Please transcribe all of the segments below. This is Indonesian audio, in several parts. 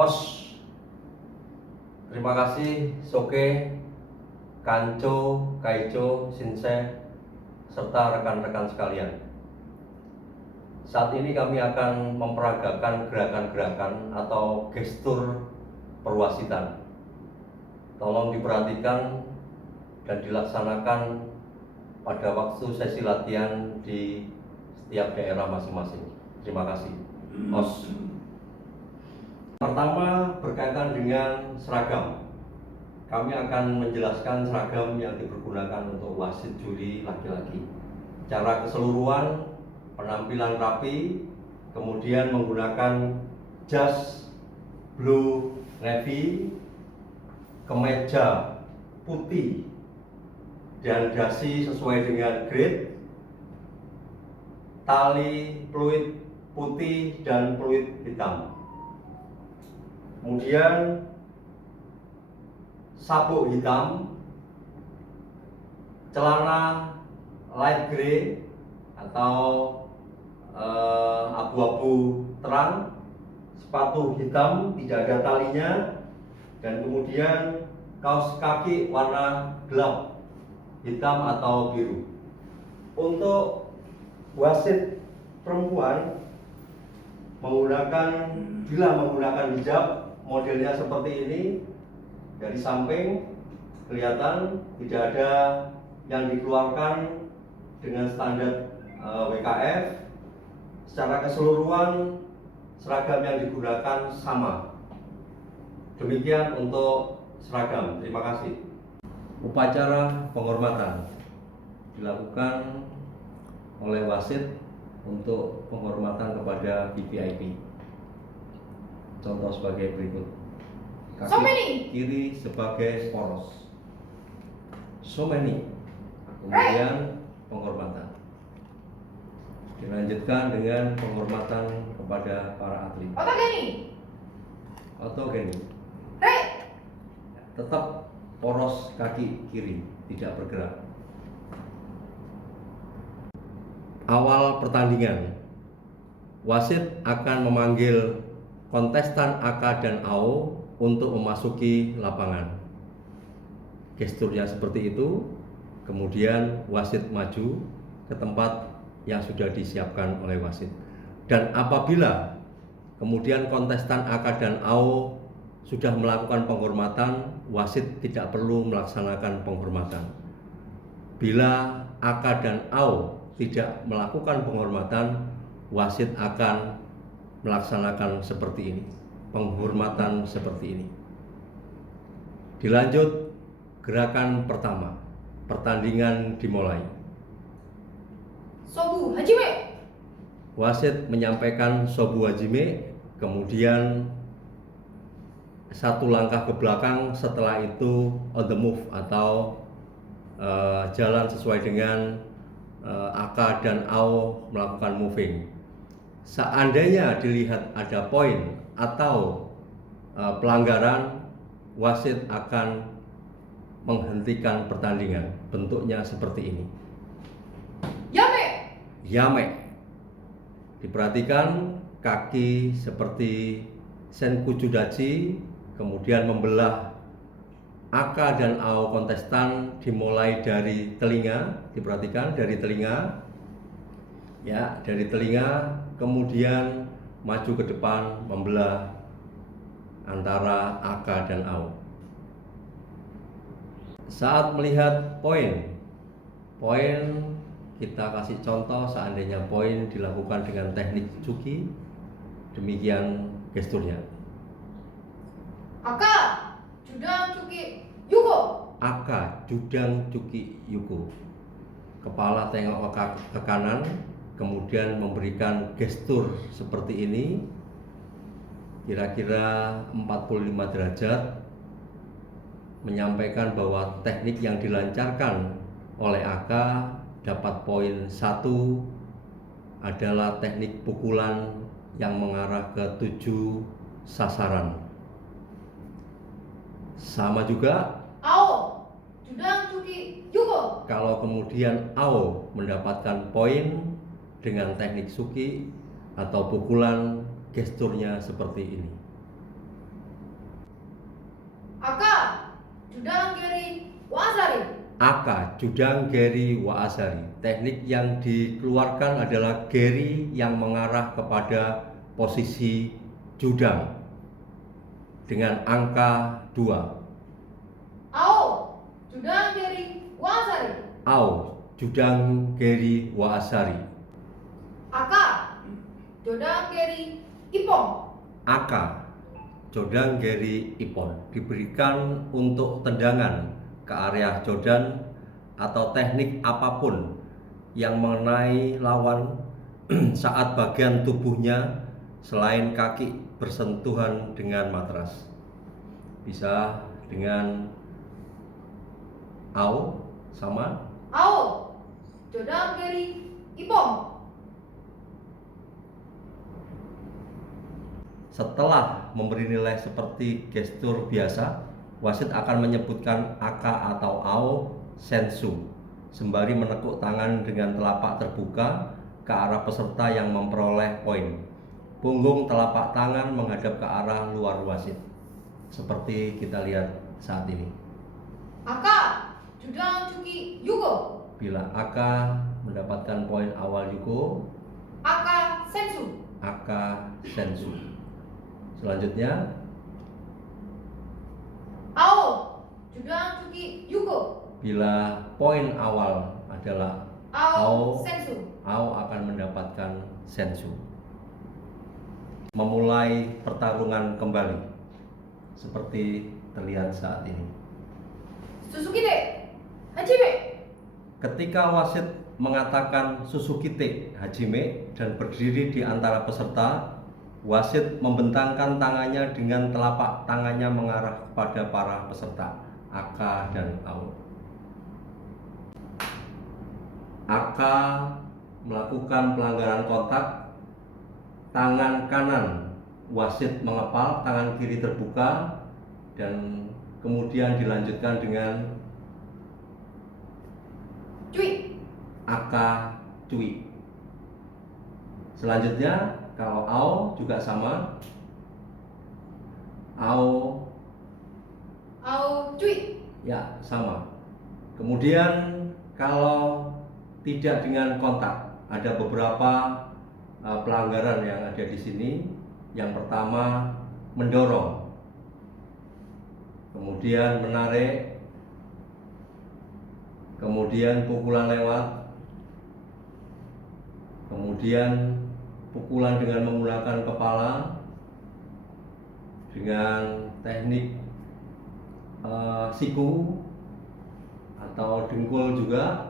Os, terima kasih Soke, Kanco, Kaico, Shinsei, serta rekan-rekan sekalian. Saat ini kami akan memperagakan gerakan-gerakan atau gestur perwasitan. Tolong diperhatikan dan dilaksanakan pada waktu sesi latihan di setiap daerah masing-masing. Terima kasih. Os. Pertama, berkaitan dengan seragam. Kami akan menjelaskan seragam yang dipergunakan untuk wasit juri laki-laki. Secara keseluruhan, penampilan rapi, kemudian menggunakan jas blue navy, kemeja putih, dan dasi sesuai dengan grade, tali peluit putih dan peluit hitam. Kemudian sabuk hitam, celana light grey atau abu-abu terang, sepatu hitam tidak ada talinya, dan kemudian kaos kaki warna gelap, hitam atau biru. Untuk wasit perempuan bila menggunakan hijab, modelnya seperti ini. Dari samping kelihatan tidak ada yang dikeluarkan dengan standar WKF. Secara keseluruhan seragam yang digunakan sama. Demikian untuk seragam. Terima kasih. Upacara penghormatan dilakukan oleh wasit untuk penghormatan kepada VVIP. Contoh sebagai berikut. Kaki kiri sebagai poros. So many. Kemudian penghormatan. Dilanjutkan dengan penghormatan kepada para atlet. Autogeny. Tetap poros kaki kiri, tidak bergerak. Awal pertandingan, wasit akan memanggil kontestan AK dan AO untuk memasuki lapangan. Gesturnya seperti itu, kemudian wasit maju ke tempat yang sudah disiapkan oleh wasit. Dan apabila kemudian kontestan AK dan AO sudah melakukan penghormatan, wasit tidak perlu melaksanakan penghormatan. Bila AK dan AO tidak melakukan penghormatan, wasit akan melaksanakan seperti ini, penghormatan seperti ini. Dilanjut gerakan pertama, pertandingan dimulai. Sobu Hajime. Wasit menyampaikan Sobu Hajime, kemudian satu langkah ke belakang, setelah itu on the move atau jalan sesuai dengan AK dan AO melakukan moving. Seandainya dilihat ada poin atau pelanggaran, wasit akan menghentikan pertandingan. Bentuknya seperti ini. Yame. Diperhatikan kaki seperti senkujudachi, kemudian membelah AK dan AO kontestan dimulai dari telinga. Diperhatikan dari telinga. Ya, dari telinga, kemudian maju ke depan membelah antara AK dan AO. Saat melihat poin kita kasih contoh. Seandainya poin dilakukan dengan teknik Tsuki, demikian gesturnya. Aka Judang Cuki Yuko. AK Judang Cuki Yuko. Kepala tengok ke kanan, kemudian memberikan gestur seperti ini, kira-kira 45 derajat, menyampaikan bahwa teknik yang dilancarkan oleh AK dapat poin 1 adalah teknik pukulan yang mengarah ke 7 sasaran. Sama juga AO Judang Cuki Yuko. kalau kemudian AO mendapatkan poin dengan teknik Tsuki atau pukulan, gesturnya seperti ini. Aka, Judang Geri Wasari. Aka, Judang Geri Waasari. Teknik yang dikeluarkan adalah Geri yang mengarah kepada posisi Judang dengan angka 2. Ao, Judang Geri Wasari. Au, Judang Geri Waasari. Aka, Jodang Geri Ipong. Aka, Jodang Geri Ipon diberikan untuk tendangan ke area jodan atau teknik apapun yang mengenai lawan saat bagian tubuhnya selain kaki bersentuhan dengan matras. Bisa dengan au sama Ao, Jodang Geri Ipong. setelah memberi nilai seperti gestur biasa, wasit akan menyebutkan aka atau ao sensu sembari menekuk tangan dengan telapak terbuka ke arah peserta yang memperoleh poin. Punggung telapak tangan menghadap ke arah luar wasit seperti kita lihat saat ini. Aka, Judang Cuki Yugo. Bila aka mendapatkan poin awal yuko, Aka Sensu. aka sensu. Selanjutnya Ao, Judang Cuki Yugo. bila poin awal adalah Ao Sensu. Ao akan mendapatkan sensu. Memulai pertarungan kembali seperti terlihat saat ini. Suzuki de Hajime. Ketika wasit mengatakan Susukite Hajime dan berdiri di antara peserta, wasit membentangkan tangannya dengan telapak tangannya mengarah kepada para peserta Aka dan Ao. Aka melakukan pelanggaran kontak. Tangan kanan wasit mengepal, tangan kiri terbuka, dan kemudian dilanjutkan dengan Cui. aka cui. Selanjutnya kalau ao juga sama, ao Ao Cui. ya sama. Kemudian kalau tidak dengan kontak, ada beberapa pelanggaran yang ada di sini. Yang pertama mendorong, kemudian menarik, kemudian pukulan lewat, kemudian pukulan dengan menggunakan kepala dengan teknik siku atau dengkul juga.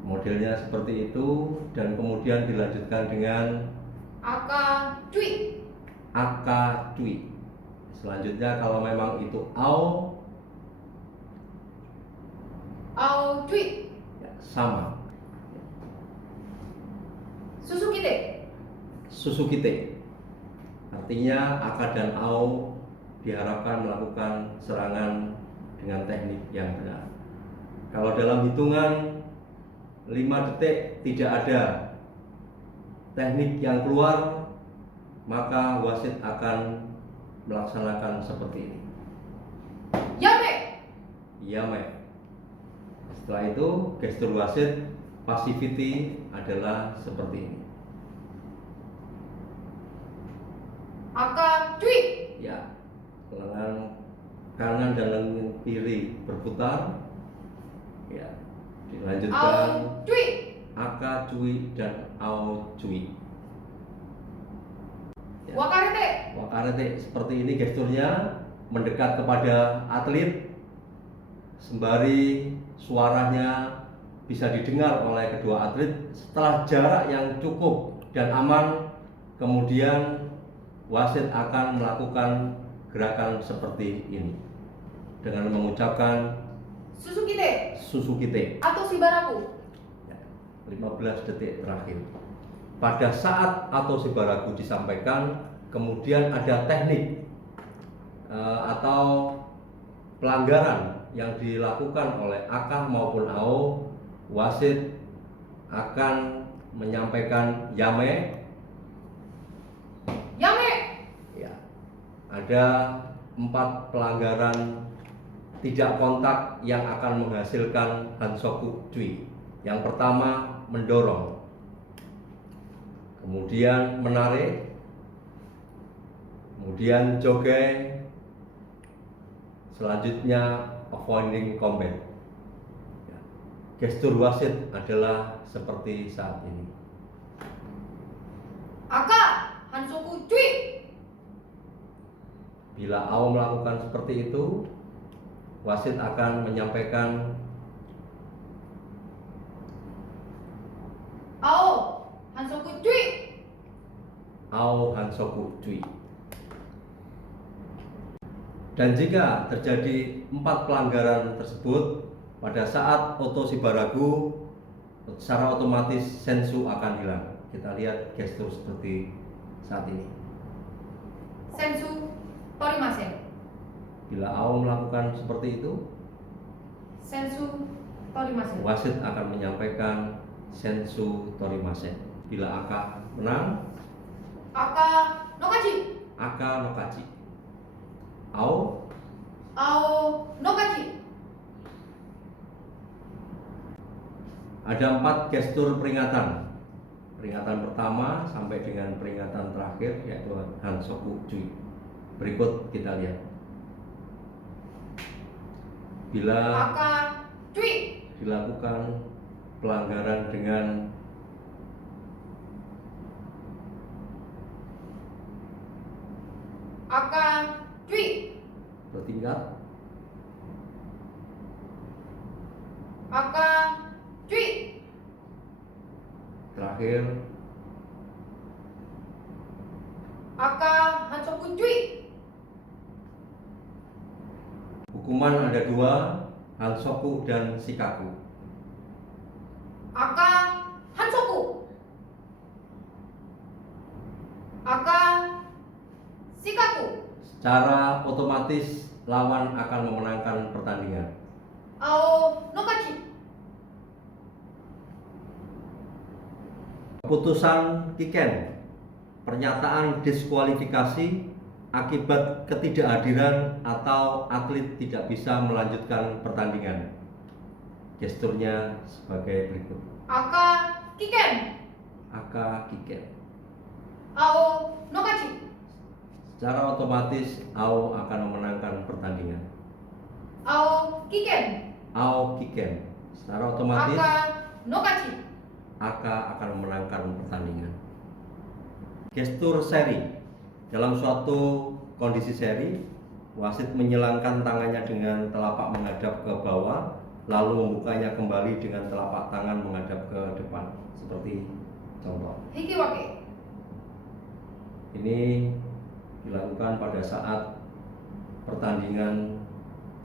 Modelnya seperti itu, dan kemudian dilanjutkan dengan Aka Cui. aka cui. Selanjutnya kalau memang itu ao, Ao Cui. ya, sama. Suzuki de. Susukite artinya aka dan ao diharapkan melakukan serangan dengan teknik yang benar. Kalau dalam hitungan 5 detik tidak ada teknik yang keluar, maka wasit akan melaksanakan seperti ini. Yame. Yame. Setelah itu gestur wasit passivity adalah seperti ini. Aka Cui. Ya, lengan kanan dan lengan kiri berputar. Ya, dilanjutkan Ao Cui. aka cui dan ao cui. Ya. Wakarete. Wakarete seperti ini gesturnya, mendekat kepada atlet sembari suaranya bisa didengar oleh kedua atlet. Setelah jarak yang cukup dan aman, kemudian wasit akan melakukan gerakan seperti ini dengan mengucapkan Suzuki de. Susukite. Atau Shibaraku. 15 detik terakhir. Pada saat atau Shibaraku disampaikan, kemudian ada teknik atau pelanggaran yang dilakukan oleh aka maupun ao, wasit akan menyampaikan yame. Yame. Ya. ada 4 pelanggaran tidak kontak yang akan menghasilkan hansoku cui. Yang pertama, mendorong, kemudian menarik, kemudian joget, selanjutnya avoiding combat. Gestur wasit adalah seperti saat ini. Aka, hansoku cui. Bila AO melakukan seperti itu, wasit akan menyampaikan Ao, hansoku cui. AO hansoku cui. Dan jika terjadi 4 pelanggaran tersebut, pada saat oto shibaragu secara otomatis sensu akan hilang. Kita lihat gestur seperti saat ini. Sensu torimasen. Bila AO melakukan seperti itu, Sensu torimasen. wasit akan menyampaikan sensu torimasen. Bila Aka menang, Aka no kaji. Aka no kaji. AO Ao no kaji. ada 4 gestur peringatan. Peringatan pertama sampai dengan peringatan terakhir yaitu hansoku cui. Berikut kita lihat. Bila Aka cui. dilakukan pelanggaran dengan Aka cui. bertingkat, Aka cui. terakhir Aka hansoku cui. hukuman ada 2, hansoku dan shikaku. Aka hansoku. Aka shikaku. Secara otomatis lawan akan memenangkan pertandingan. Ao no kaji. Keputusan kiken, pernyataan diskualifikasi akibat ketidakhadiran atau atlet tidak bisa melanjutkan pertandingan. Gesturnya sebagai berikut. Aka kiken. Aka kiken. Ao no kaji. Secara otomatis AO akan memenangkan pertandingan. Ao kiken. AO kiken. Secara otomatis Aka no kaji. Aka akan memenangkan pertandingan. Gestur seri. Dalam suatu kondisi seri, wasit menyilangkan tangannya dengan telapak menghadap ke bawah, lalu membukanya kembali dengan telapak tangan menghadap ke depan. Seperti contoh. Hikiwake. Ini dilakukan pada saat pertandingan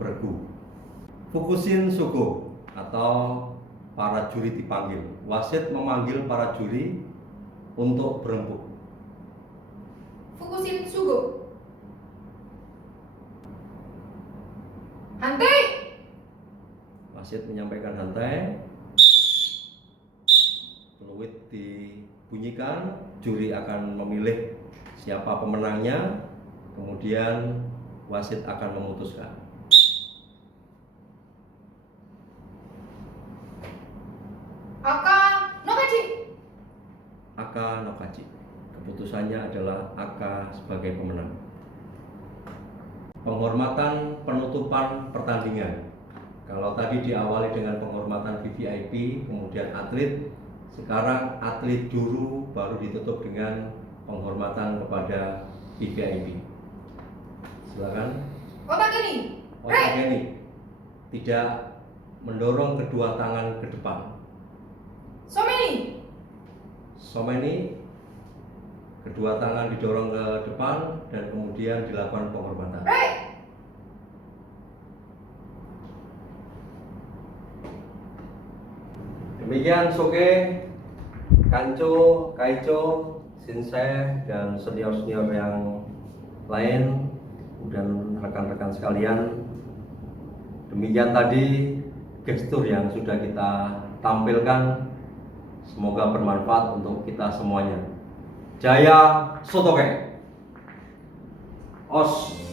bergu. Fukusin sugo atau para juri dipanggil. Wasit memanggil para juri untuk berembuk. Fukusin sugo. Hantai. Wasit menyampaikan hantai. Peluit dibunyikan, juri akan memilih siapa pemenangnya, kemudian wasit akan memutuskan. Aka no kaji. Aka no kaji. Keputusannya adalah Aka sebagai pemenang. Penghormatan penutupan pertandingan. Kalau tadi diawali dengan penghormatan VVIP, kemudian atlet, sekarang atlet dulu baru ditutup dengan penghormatan kepada VVIP. Silakan. Otak ini. Otageni tidak mendorong kedua tangan ke depan. Someni. Someni kedua tangan didorong ke depan dan kemudian dilakukan penghormatan. Demikian Soke, Kanco, Kaico, Shinsei dan senior-senior yang lain dan rekan-rekan sekalian. Demikian tadi gestur yang sudah kita tampilkan. Semoga bermanfaat untuk kita semuanya. Jaya Sotoke. Os.